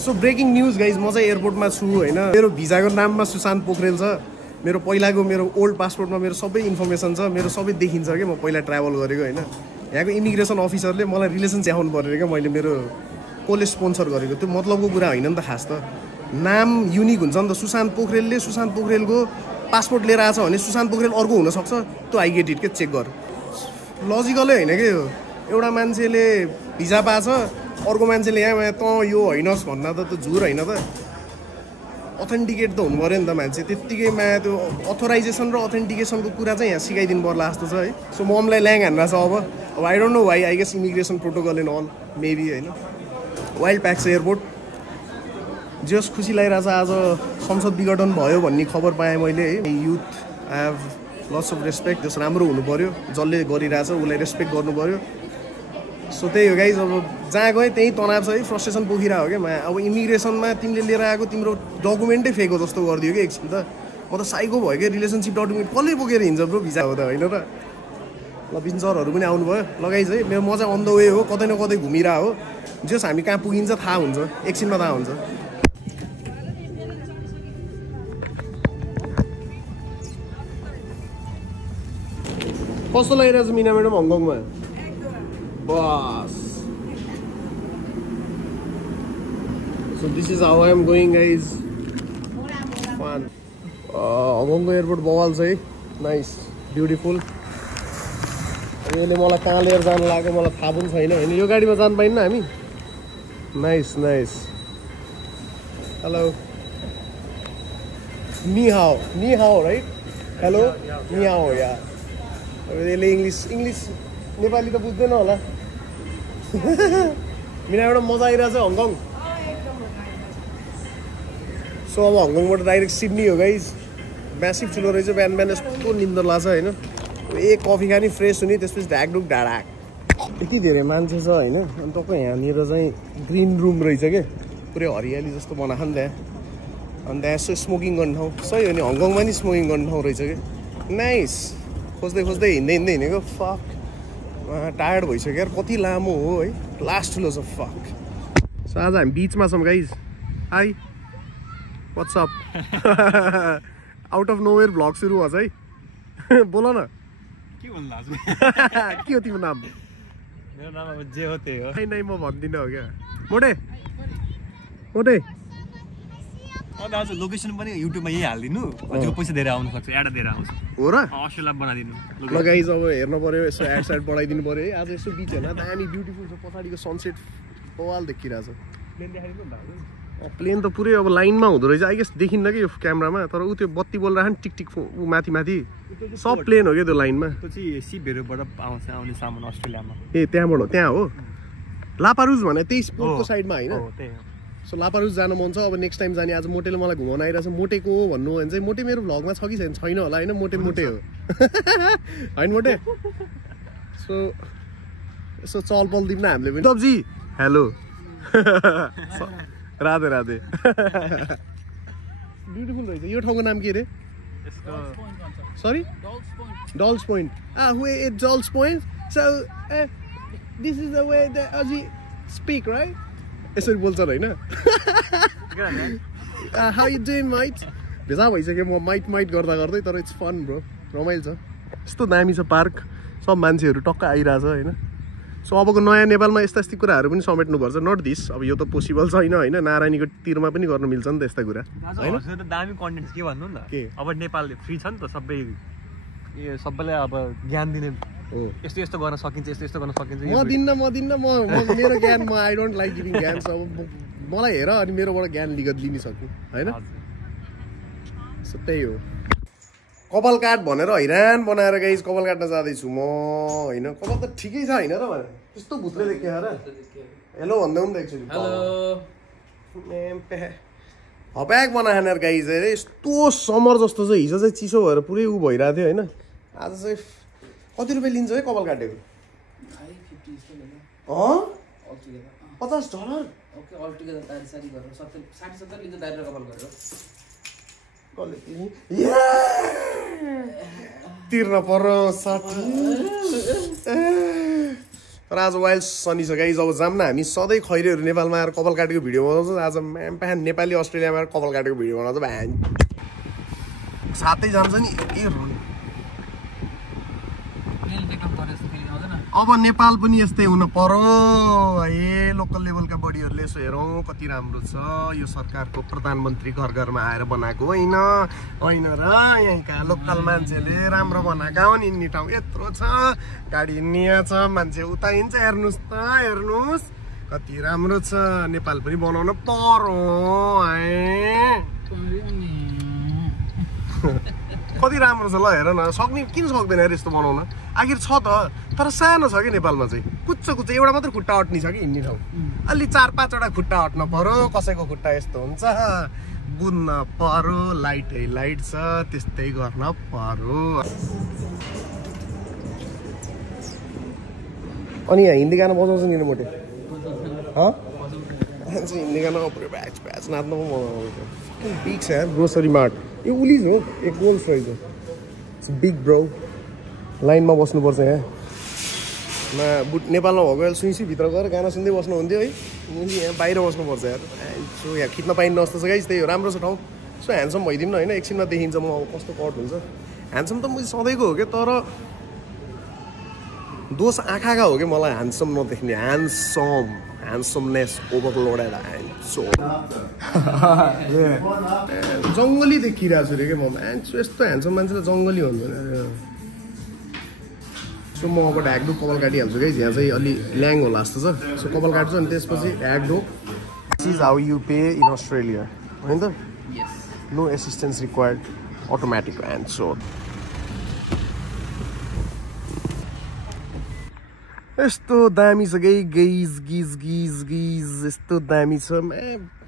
So breaking news guys म चाहिँ एयरपोर्टमा छु होइन मेरो भिजाको नाममा सुशान्त पोखरेल छ मेरो पहिलाको मेरो ओल्ड पासपोर्टमा मेरो सबै इन्फर्मेसन छ मेरो सबै देखिन्छ कि म पहिला ट्राभल गरेको होइन यहाँको इमिग्रेसन अफिसरले मलाई रिलेसन च्याउनु पऱ्यो क्या मैले मेरो कसले स्पोन्सर गरेको त्यो मतलबको कुरा होइन नि त खास त नाम युनिक हुन्छ नि त सुशान्त पोखरेलले सुशान्त पोखरेलको पासपोर्ट लिएर आएको छ भने सुशान्त पोखरेल अर्को हुनसक्छ त्यो आई गेट इट के चेक गर लजिकलै होइन कि यो एउटा मान्छेले भिजा पाएछ अर्को मान्छेले यहाँ त यो होइनस् भन्न त त्यो झुर होइन त अथेन्टिकेट त हुनु पऱ्यो नि त मान्छे त्यत्तिकैमा त्यो अथोराइजेसन र अथेन्टिकेसनको कुरा चाहिँ यहाँ सिकाइदिनु पर्ला जस्तो छ है सो ममलाई ल्याङ हान्नु छ अब I don't know why I guess immigration protocol in all maybe होइन वाइल्ड प्याक्स एयरपोर्ट जस खुसी लागिरहेछ आज संसद विघटन भयो भन्ने खबर पाएँ मैले है youth I have lots of respect जस राम्रो हुनु पऱ्यो जसले गरिरहेछ उसलाई रेस्पेक्ट गर्नु पऱ्यो सो त्यही हो गाइज अब जहाँ गएँ त्यही तनाव छ है फ्रस्ट्रेसन पोखिरहेको क्या अब इमिग्रेसनमा तिमीले लिएर आएको तिम्रो डकुमेन्टै फेक हो जस्तो गरिदियो कि एकछिन त म त साइको भयो क्या रिलेसनसिप डकुमेन्ट कसले बोकेर हिँड्छ ब्रो भिजा हो त होइन र ल बिन्चरहरू पनि आउनुभयो लगाइज है मेरो म चाहिँ अन द वे हो कतै न कतै घुमिरहेको हो जस हामी कहाँ पुगिन्छ थाहा हुन्छ एकछिनमा थाहा हुन्छ कस्तो लागिरहेछ मिना म्याडम हङकङमा बस so this is how I am going guys fun हङकङको एयरपोर्ट बवाल छ है नाइस ब्युटिफुल यसले मलाई कहाँ लिएर जानु लाग्यो मलाई थाहा पनि छैन होइन यो गाडीमा जानु पाइन्न हामी नाइस नाइस हेलो नि हाउ राइट हेलो नि हाउ या यसले इङ्ग्लिस नेपाली त बुझ्दैन होला मिना एउटा मजा आइरहेछ हङकङ सो अब हङकङबाट डाइरेक्ट सिडनी हो गाइज म्यासिभ ठुलो रहेछ बिहान बिहान यस्तो निन्दर लाग्छ होइन एक कफी खाने फ्रेस हुने त्यसपछि ढाकढुक ढाडाक यति धेरै मान्छे छ होइन अनि तपाईँ यहाँनिर चाहिँ ग्रिन रुम रहेछ क्या पुरै हरियाली जस्तो बनाएको नि त्यहाँ अनि त्यहाँ यसो स्मोकिङ गर्ने ठाउँ सही हो नि हङकङमा नि स्मोकिङ गर्ने ठाउँ रहेछ क्या नाइस खोज्दै खोज्दै हिँड्दै हिँडेको फक टायर्ड भइसक्यो यार कति लामो हो है लास्ट ठुलो छ फक सो आज हामी बिचमा छौँ guys high WhatsApp out of nowhere vlog सुरु भएछ है बोल न के भन्नु आज के हो तिम्रो नाम मेरो नाम अब जे हो त्यही हो नै म भन्दिनँ हो क्या मोटे मोटे अन्त आज लोकेसन पनि युट्युबमा यही हालिदिनु जो पैसा दिएर आउनु सक्छ एड दिएर आउँछ हो र अस्ट्रेलिया बनाइदिनु ल गाइज अब हेर्नु पऱ्यो यसो एड साइड बढाइदिनु पऱ्यो है आज यसो बिच होइन दामी ब्युटिफुल छ पछाडिको सनसेट बवाल देखिरहेछ प्लेन देखाइदिनु नि त प्लेन त पुरै अब लाइनमा हुँदो रहेछ आई गेस देखिन्न कि यो क्यामेरामा तर ऊ त्यो बत्ती बोलिरहेको नि टिक टिक माथि माथि सब प्लेन हो क्या त्यो लाइनमा त्यो चाहिँ सिपहरूबाट आउने सामान अस्ट्रेलियामा ए त्यहाँबाट त्यहाँ हो लापारुज भने त्यही स्पोर्टको साइडमा होइन त्यही हो सो लापारुज जानु मन छ अब नेक्स्ट टाइम जाने आज मोटेले मलाई घुमाउन आइरहेछ मोटेको हो भन्नु भने चाहिँ मोटे मेरो भ्लगमा छ कि छैन होला होइन मोटे मोटे हो होइन मोटे सो यसो चलपल दिउँ न हामीले पनि सब्जी हेलो राधे राधे ब्युटिफुल रहेछ यो ठाउँको नाम के अरे sorry dulls point who it dulls point so this is the way the अजी स्पिक राइट यसरी बोल्छन् होइन हाउ यु डुइङ माइट भेजा भइसक्यो म माइट गर्दा गर्दै तर इट्स फन ब्रो रमाइलो छ यस्तो दामी छ पार्क सब मान्छेहरू टक्क आइरहेछ होइन सो अबको नयाँ नेपालमा यस्ता यस्ता कुराहरू पनि समेट्नुपर्छ नट दिस अब यो त पोसिबल छैन होइन नारायणीको तिरमा पनि गर्न मिल्छ नि त यस्ता कुरा होइन दामी कन्टेन्ट के भन्नु नि त अब नेपालले फ्री छ नि त सबै यो सबैलाई अब ज्ञान दिने यस्तो यस्तो गर्न सकिन्छ यस्तो यस्तो गर्न सकिन्छ म दिन्न मेरो ज्ञान म आई डोन्ट लाइक गिभिङ ज्ञान अब मलाई हेर अनि मेरोबाट ज्ञान लिन सक्नु होइन सो त्यही हो कपाल काट भनेर हैरान बनाएर गाइज कपाल काट्न जाँदैछु म होइन कपाल त ठिकै छ होइन र भने त्यस्तो भुत्रे देख्यो र हेलो भन्दा पनि त एक्चुली हप्याक बनाएन गाइज अरे यस्तो समर जस्तो चाहिँ हिजो चाहिँ चिसो भएर पुरै उ भइरहेको थियो होइन आज चाहिँ कति रुपियाँ लिन्छ है कपाल काटेको $50 तिर्न पर्यो 60 तर आज वाइल्ड सनी छ गाइज। अब जाम न हामी सधैँ खैरेहरू नेपालमा आएर कपाल काटेको भिडियो बनाउँछौँ, आज म्याम नेपाली अस्ट्रेलियामा आएर कपाल काटेको भिडियो बनाउँछ भ्यान साथै जान्छ नि। अब नेपाल पनि यस्तै हुन पर्यो है। लोकल लेभलका बडीहरूले यसो हेरौँ कति राम्रो छ यो सरकारको प्रधानमन्त्री घर घरमा आएर बनाएको होइन र यहीँका लोकल मान्छेले राम्रो बनाएका हुन्। हिँड्ने ठाउँ यत्रो छ, गाडी हिँड्ने छ, मान्छे उता हिँड्छ, हेर्नुहोस् त हेर्नुहोस् कति राम्रो छ। नेपाल पनि बनाउन पर्यो कति राम्रो छ ल हेर न। सक्ने किन सक्दैन यार यस्तो बनाउन, आखिर छ त तर सानो छ कि नेपालमा चाहिँ कुच्च एउटा मात्र खुट्टा अट्नी छ कि हिँड्ने ठाउँ। अलि 4-5वटा खुट्टा अट्न पर्यो, कसैको खुट्टा यस्तो हुन्छ बुझ्न पर्यो। लाइटै लाइट छ त्यस्तै गर्न पर्यो। अनि यहाँ हिन्दी गाना बजाउँछ नि मोटे हिन्दी गाना ब्याच ब्याच नाच्नु पनि मजा आउँछ। बिग छ यार ग्रोसरी मार्ट, यो उलिज हो एक गोल्स रहेछ। It's big bro. लाइनमा बस्नुपर्छ यहाँ नेपालमा भएको अहिले सुइसी भित्र गएर गाना सुन्दै बस्नुहुन्थ्यो है, यहाँ बाहिर बस्नुपर्छ यार। सो यहाँ खिच्न पाइन्न जस्तो छ गाइस, त्यही हो राम्रो छ ठाउँ। सो ह्यान्डसम भइदिउँ न होइन, एकछिनमा देखिन्छ म अब कस्तो कट हुन्छ। ह्यान्डसम त म सधैँको हो क्या, तर दोष आँखाका हो कि मलाई ह्यान्डसम नदेख्ने। ह्यान्डसमनेस ओभरलोडेड जङ्गली देखिरहेको छु रे क्या म। यस्तो ह्यान्डसम मान्छेलाई जङ्गली हुँदैन। सो म अब ढ्याकडो कपाल काटिहाल्छु गाइस। यहाँ चाहिँ अलि ल्याङ होला जस्तो छ। सो कपाल काट्छु अनि त्यसपछि ढ्याकडो। This is how you pay in Australia होइन त। No assistance required, automatic hand so. यस्तो दामी छ गाइस गिज यस्तो दामी छ।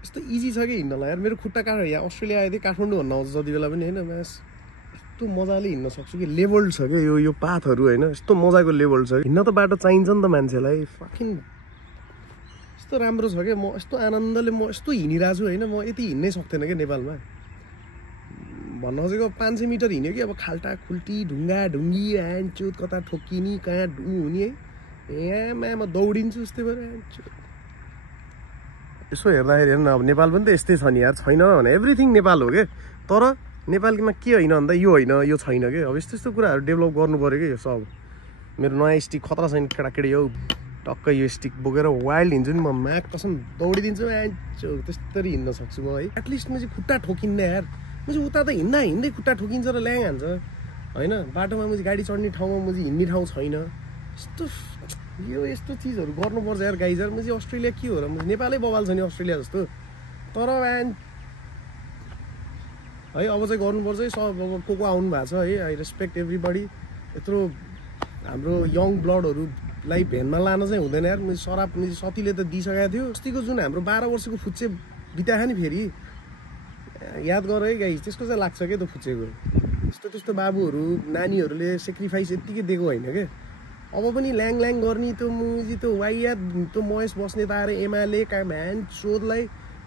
यस्तो इजी छ कि हिँड्नलाई यार। मेरो खुट्टा काट्यो यहाँ अस्ट्रेलिया आइदिएँ, काठमाडौँ भन्न आउँछ जति बेला पनि होइन। यस्तो मजाले हिँड्न सक्छु कि लेभल छ क्या यो पाथहरू होइन। यस्तो मजाको लेभल छ। हिँड्न त बाटो चाहिन्छ नि त मान्छेलाई। फकिङ यस्तो राम्रो छ क्या। म यस्तो आनन्दले म यस्तो हिँडिरहेको छु होइन। म यति हिँड्नै सक्थेन क्या नेपालमा। भन्न खोजेको 500 मिटर हिँड्यो कि अब खाल्टा खुल्टी ढुङ्गा ढुङ्गी ह्यान्ड चुत कता ठोकिने कहाँ हुने है। यहाँ म दौडिन्छु यस्तै भएर। यसो हेर्दाखेरि हेर्नु अब नेपाल पनि त यस्तै छ नि यार। छैन भने एभ्रिथिङ नेपाल हो क्या, तर नेपालमा के होइन भन्दा यो होइन यो छैन कि। अब यस्तो यस्तो कुराहरू डेभलप गर्नु पऱ्यो कि यो सब। मेरो नयाँ स्टिक खतरा छैन केटाकेटी हो, टक्कै यो स्टिक बोकेर वाइल्ड हिँड्छु नि म। म्याक कसम दौडिदिन्छु त्यस्तरी हिँड्न सक्छु म है। एटलिस्ट म चाहिँ खुट्टा ठोकिन्न यार। म चाहिँ उता त हिँड्दै खुट्टा ठोकिन्छ र ल्याङ हान्छ होइन। बाटोमा म चाहिँ गाडी चढ्ने ठाउँमा म चाहिँ हिँड्ने ठाउँ छैन। यस्तो चिजहरू गर्नुपर्छ यार गाइज यार। म चाहिँ अस्ट्रेलिया के हो र, म नेपालै बवाल छ नि अस्ट्रेलिया जस्तो। तर है अब चाहिँ गर्नुपर्छ है सब। अब को आउनु भएको छ है, आई रेस्पेक्ट एभ्रीबडी। यत्रो हाम्रो यङ ब्लडहरूलाई भेनमा लान चाहिँ हुँदैन यार। म शराब सतीले त दिइसकेको थियो। अस्तिको जुन हाम्रो 12 वर्षको फुच्चे बितायो नि फेरि याद गर है गाइज। त्यसको चाहिँ लाग्छ क्या त्यो फुच्चेको। त्यस्तो बाबुहरू नानीहरूले सेक्रिफाइस यत्तिकै दिएको होइन क्या। अब पनि ल्याङ गर्ने त्यो मुजी त्यो वाइयात त्यो महेश बस्ने त आएर एमाले का भ्यान चोदलाई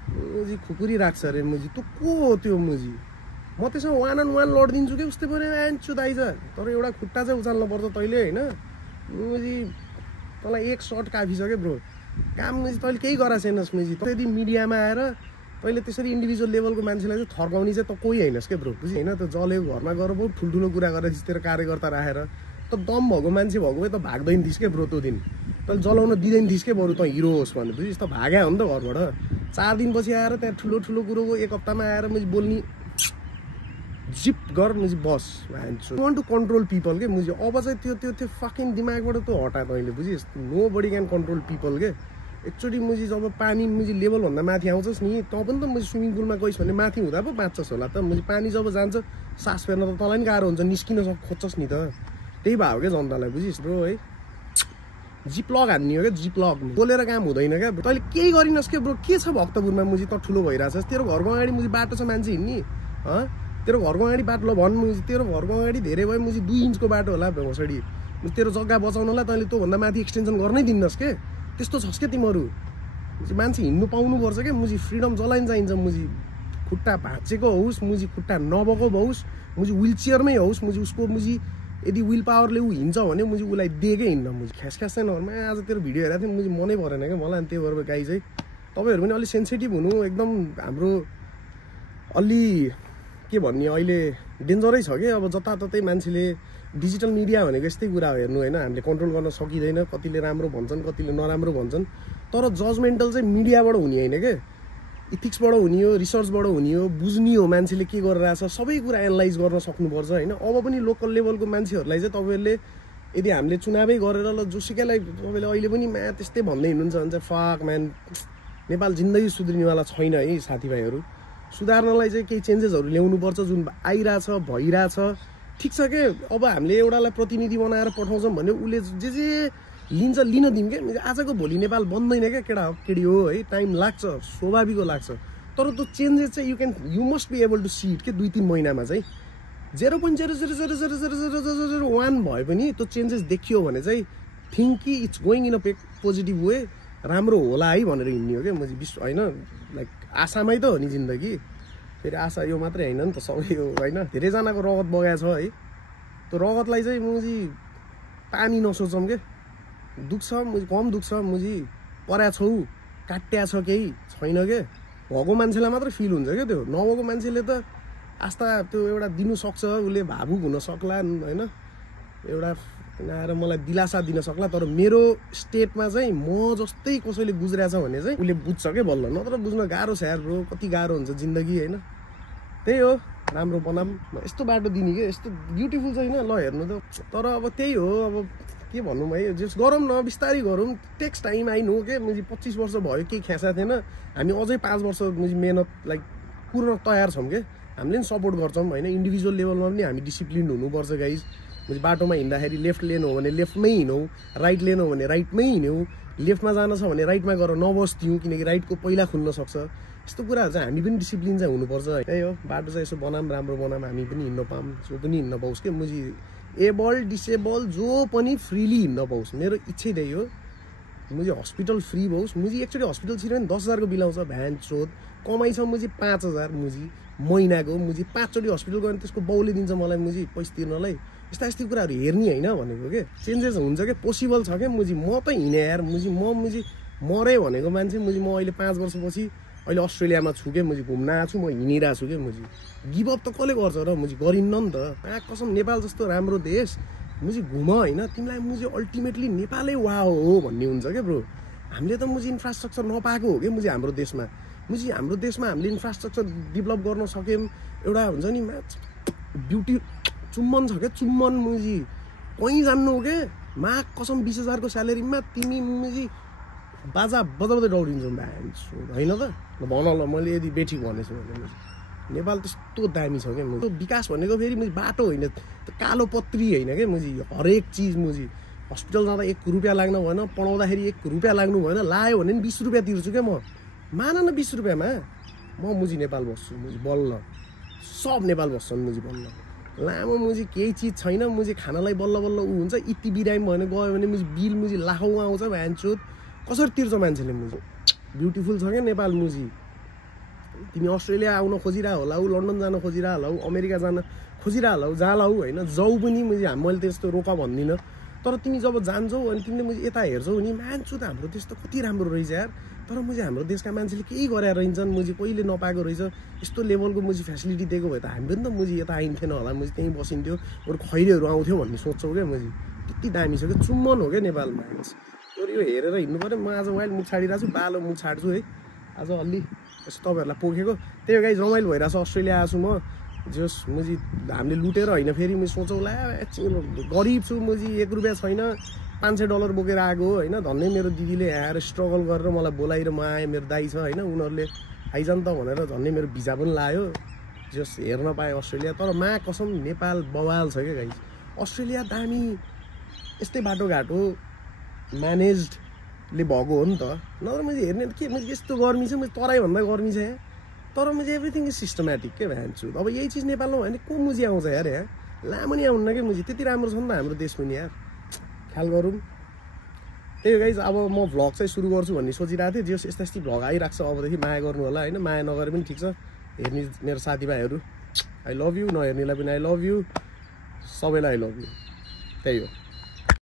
मुजी खुकुरी राख्छ अरे। मुजी त्यो को हो त्यो मुजी? म त्यसमा 1-on-1 लडिदिन्छु कि उस्तै पऱ्यो भ्यान चुदाइछ। तर एउटा खुट्टा चाहिँ उचाल्नु पर्छ तैँले होइन। मुजी तँलाई एक सर्ट काफी छ क्या ब्रो। काम मुजी तैँले केही गराएको छैनस् मुजी। त्यति मिडियामा आएर तैँले त्यसरी इन्डिभिजुअल लेभलको मान्छेलाई चाहिँ थर्काउने चाहिँ त कोही होइनस् क्या ब्रो बुझि होइन। त जलेको घरमा गएर बहुत ठुल्ठुलो कुरा गरेर तेरो कार्यकर्ता राखेर त दम भएको मान्छे भएको भए त भाग्दैन थिइस् क्या ब्रो। त्यो दिन तैँले जलाउन दिँदैन थिइस् क्या बरु त हिरो होस् भने बुझिस् त। भाग्या हो नि त घरबाट। 4 दिनपछि आएर त्यहाँ ठुलो कुरोको 1 हप्तामा आएर मुझे बोल्ने जिप गर मुझे बस भन्छ। वान्ट टु कन्ट्रोल पिपल के मुझे। अब चाहिँ त्यो फकिङ दिमागबाट त हटा तैँले बुझिस्। Nobody can control people के। एकचोटि मुझे जब पानी मुझे लेभलभन्दा माथि आउँछस् नि त पनि त मुझे स्विमिङ पुलमा गइस् भने माथि हुँदा पो बाँच्छस् होला त। मुझे पानी जब जान्छ सास फेर्न त तँलाई पनि गाह्रो हुन्छ, निस्किन खोज्छस् नि त। त्यही भयो क्या जनतालाई बुझिस् ब्रो है। जिप लग हान्ने हो क्या जिप लग। बोलेर काम हुँदैन क्या। तैँले केही गरिनस् क्या ब्रो। के छ भक्तपुरमा मुझे त ठुलो भइरहेछस्। तेरो घरको अगाडि मुझे बाटो छ मान्छे हिँड्ने तेरो घरको अगाडि बाटो ल भन् मुझे। तेरो घरको अगाडि धेरै भयो मुझे 2 इन्चको बाटो होला भोसडी। तेरो जग्गा बचाउनलाई तैँले त्योभन्दा माथि एक्सटेन्सन गर्नै दिन्नस् के। त्यस्तो छस् क्या तिमीहरू। मान्छे हिँड्नु पाउनुपर्छ क्या मुझे। फ्रिडम जलाइन चाहिन्छ मुझे। खुट्टा भाँचेको होस् मुझे, खुट्टा नभएको होस् मुझे, व्हिल चेयरमै होस् मुझे, उसको मुझे यदि विल पावरले ऊ हिँड्छ भने मुजी उसलाई दिएकै हिँड्न मुजी ख्यास ख्यास चाहिँ नभरमा आज तेरो भिडियो हेरेको थिएँ मुजी मनै परेन क्या मलाई। अनि त्यही भएर गाई चाहिँ तपाईँहरू पनि अलिक सेन्सिटिभ हुनु एकदम हाम्रो अलि के भन्ने अहिले डेन्जरै छ कि अब जताततै मान्छेले डिजिटल मिडिया भनेको यस्तै कुरा हो हेर्नु होइन। हामीले कन्ट्रोल गर्न सकिँदैन, कतिले राम्रो भन्छन् कतिले नराम्रो भन्छन्, तर जजमेन्टल चाहिँ मिडियाबाट हुने होइन क्या, इथिक्सबाट हुने हो, रिसर्चबाट हुने हो, बुझ्ने हो मान्छेले के गरिरहेछ, सबै कुरा एनालाइज गर्न सक्नुपर्छ होइन। अब पनि लोकल लेभलको मान्छेहरूलाई चाहिँ तपाईँहरूले यदि हामीले चुनावै गरेर ल जोसुकैलाई तपाईँले अहिले पनि त्यस्तै भन्दै हिँड्नुहुन्छ भने चाहिँ फाक म्यान नेपाल जिन्दगी सुध्रिनेवाला छैन है साथीभाइहरू। सुधार्नलाई चाहिँ केही चेन्जेसहरू ल्याउनुपर्छ जुन आइरहेछ भइरहेछ ठिक छ के। अब हामीले एउटालाई प्रतिनिधि बनाएर पठाउँछौँ भने उसले जे लिन्छ लिन दिउँ क्या। आजको भोलि नेपाल बन्दैन क्या केटा केडी हो है, टाइम लाग्छ, स्वाभाविक लाग्छ, तर त्यो चेन्जेस चाहिँ you must be able to see it के 2-3 महिनामा चाहिँ 0.0000001 भए पनि त्यो चेन्जेस देखियो भने चाहिँ थिङ्क कि it's going in a positive way, राम्रो होला है भनेर हिँड्ने हो क्या म चाहिँ होइन। लाइक आशामै त हो नि जिन्दगी, फेरि आशा यो मात्रै होइन नि त सबै हो होइन। धेरैजनाको रगत बगाएको छ है, त्यो रगतलाई चाहिँ मुजी पानी नसोचौँ क्या, दुख्छ मुजी कम दुख्छ मुजी पर्या छौ काट्या छ केही छैन के, भएको मान्छेलाई मात्रै फिल हुन्छ क्या, त्यो नभएको मान्छेले त आस्था त्यो एउटा दिनु सक्छ, उसले भावुक हुन सक्ला होइन, एउटा आएर मलाई दिलासा दिन सक्ला, तर मेरो स्टेटमा चाहिँ म जस्तै कसैले गुज्रिरहेछ भने चाहिँ उसले बुझ्छ क्या बल्ल, नत्र बुझ्न गाह्रो छ यार ब्रो, कति गाह्रो हुन्छ जिन्दगी होइन। त्यही हो राम्रो बनाम यस्तो बाटो दिने कि यस्तो ब्युटिफुल छैन ल हेर्नु त, तर अब त्यही हो अब के भनौँ है, जस गरौँ न बिस्तारै गरौँ, टेक्स टाइम आइनु के। मुझे 25 वर्ष भयो केही खेसा थिएन, हामी अझै 5 वर्ष मुझे मेहनत लाइक पूर्ण तयार छौँ क्या, हामीले पनि सपोर्ट गर्छौँ होइन। इन्डिभिजुअल लेभलमा पनि हामी डिसिप्लिन हुनुपर्छ गाइज। मुझे बाटोमा हिँड्दाखेरि लेफ्ट लेन हो भने लेफ्टमै हिँडौँ, राइट लेन हो भने राइटमै हिँड्यौँ, लेफ्टमा जान छ भने राइटमा गएर नबस्थ्यौँ किनकि राइटको पहिला खुल्न सक्छ। यस्तो कुराहरू चाहिँ हामी पनि डिसिप्लिन चाहिँ हुनुपर्छ। त्यही हो बाटो चाहिँ यसो बनाम राम्रो बनाम, हामी पनि हिँड्न पाऊँ, जो पनि हिँड्न पाओस् क्या, मुझे एबल डिसेबल जो पनि फ्रीली हिँड्न पाओस्, मेरो इच्छै त्यही हो। मुझे हस्पिटल फ्री होस्, मुझे एकचोटि हस्पिटल छिर्यो भने 10,000 को बिल आउँछ, भ्यान चोद कमाइ छ मुझे 5,000 मुझी महिनाको, मुझे 5 चोटि हस्पिटल गयो भने त्यसको बाउले दिन्छ मलाई मुझी पैसा तिर्नलाई। यस्ता यस्ता कुराहरू हेर्ने होइन भनेको के, चेन्जेस हुन्छ क्या, पोसिबल छ क्या। मुझी म त हिँडेँ यार, मुझी मरे भनेको मान्छे, मुझी म अहिले 5 वर्षपछि अहिले अस्ट्रेलियामा छु क्या, मुझी घुम्न आएको छु, म हिँडिरहेको छु क्या। मुझी गिभअप त कसले गर्छ र, मुझी गरिन्न नि त। कसम नेपाल जस्तो राम्रो देश मुझी घुम होइन, तिमीलाई मुझी अल्टिमेटली नेपालै वा हो भन्ने हुन्छ क्या ब्रो। हामीले त मुझी इन्फ्रास्ट्रक्चर नपाएको हो कि मुझी हाम्रो देशमा, मुझी हाम्रो देशमा हामीले इन्फ्रास्ट्रक्चर डेभलप गर्न सक्यौँ। एउटा हुन्छ नि ब्युटी चुम्बन छ क्या, चुम्बन मुझी कहीँ जान्नु हो क्या, मा कसम 20,000 को स्यालेरीमा तिमी मुझी बाजा बजाउँदै दौडिन्छौ होइन त भन ल। मैले यदि बेठी भनेछु भने नेपाल त्यस्तो दामी छ क्या। मुझी विकास भनेको फेरि मुझी बाटो होइन, कालो पत्री होइन क्या, मुझी हरेक चिज। मुझी हस्पिटल जाँदा 1 रुपियाँ लाग्नु भएन, पढाउँदाखेरि 1 रुपियाँ लाग्नु भएन, लायो भने पनि 20 रुपियाँ तिर्छु क्या म, मान न 20 रुपियाँमा म मुझी नेपाल बस्छु। मुझी बल्ल सब नेपाल बस्छन् मुझी बल्ल, लामो मुझी केही चिज छैन, मुझी खानालाई बल्ल बल्ल ऊ हुन्छ। इति बिरामी भने गयो भने मुझी बिल मुझी लाखौँ आउँछ, भ्यानचोद कसरी तिर्छ मान्छेले। मुझी ब्युटिफुल छ क्या नेपाल। मुझी तिमी अस्ट्रेलिया आउन खोजिरह होला, लन्डन जान खोजिरह होला, अमेरिका जान खोजिरह होला, जाला होइन जाऊ पनि मुझी मैले त्यस्तो रोका भन्दिनँ, तर तिमी जब जान्छौ अनि तिमीले मुझी यता हेर्छौ नि मान्छु त हाम्रो देश त कति राम्रो रहेछ यार। तर मुझी हाम्रो देशका मान्छेले केही गरेर रहन्छन्, मुझी कहिले नपाएको रहेछ यस्तो लेभलको मुझी फेसिलिटी दिएको भए त हामी पनि त मुझी यता आइन्थेन होला, मुझी त्यहीँ बसिन्थ्यो, अरू खैरेहरू आउँथ्यो भन्ने सोच्छौ क्या। मुझी त्यति दामी छ क्या, चुम्बन हो क्या नेपालमा। तर यो हेरेर हिँड्नु पऱ्यो। म आज वाइल्ड मुख छाडिरहेको छु, बालो मुख छाड्छु है आज अलि यसो तपाईँहरूलाई पोखेको। त्यही हो गाइस, रमाइलो भइरहेको छ। अस्ट्रेलिया आएको छु म, जस मुझी हामीले लुटेर होइन फेरि म सोचौँ ला गरिब छु मुझी, 1 रुपियाँ छैन, $500 बोकेर आएको होइन। धन्नै मेरो दिदीले यहाँ आएर स्ट्रगल गरेर मलाई बोलाएर म आएँ, मेरो दाइ छ होइन, उनीहरूले आइजान त भनेर झन्नै मेरो भिजा पनि लायो, जस हेर्न पाएँ अस्ट्रेलिया। तर मा कसम नेपाल बवाल छ क्या गाइस, अस्ट्रेलिया दामी। यस्तै बाटोघाटो म्यानेजडले भएको हो नि त, नत्र मैले हेर्ने के मैले यस्तो गर्मी छ, मैले तराईभन्दा गर्मी छ यहाँ, तर मैले एभ्रिथिङ इज सिस्टमेटिक के भ्यान्छु। अब यही चिज नेपालमा भयो भने को मुजी आउँछ यार, यहाँ लामो नि आउन्न क्या मुजी, त्यति राम्रो छ नि त हाम्रो देश पनि यार, ख्याल गरौँ। त्यही हो गाइज, अब म भ्लग चाहिँ सुरु गर्छु भन्ने सोचिरहेको थिएँ। जस यस्ता यस्तै भ्लग आइरहेको छ अबदेखि, माया गर्नु होला होइन, माया नगरे पनि ठिक छ। हेर्ने मेरो साथीभाइहरू आई लभ यु, नहेर्नेलाई पनि आई लभ यु, सबैलाई आई लभ यु। त्यही हो।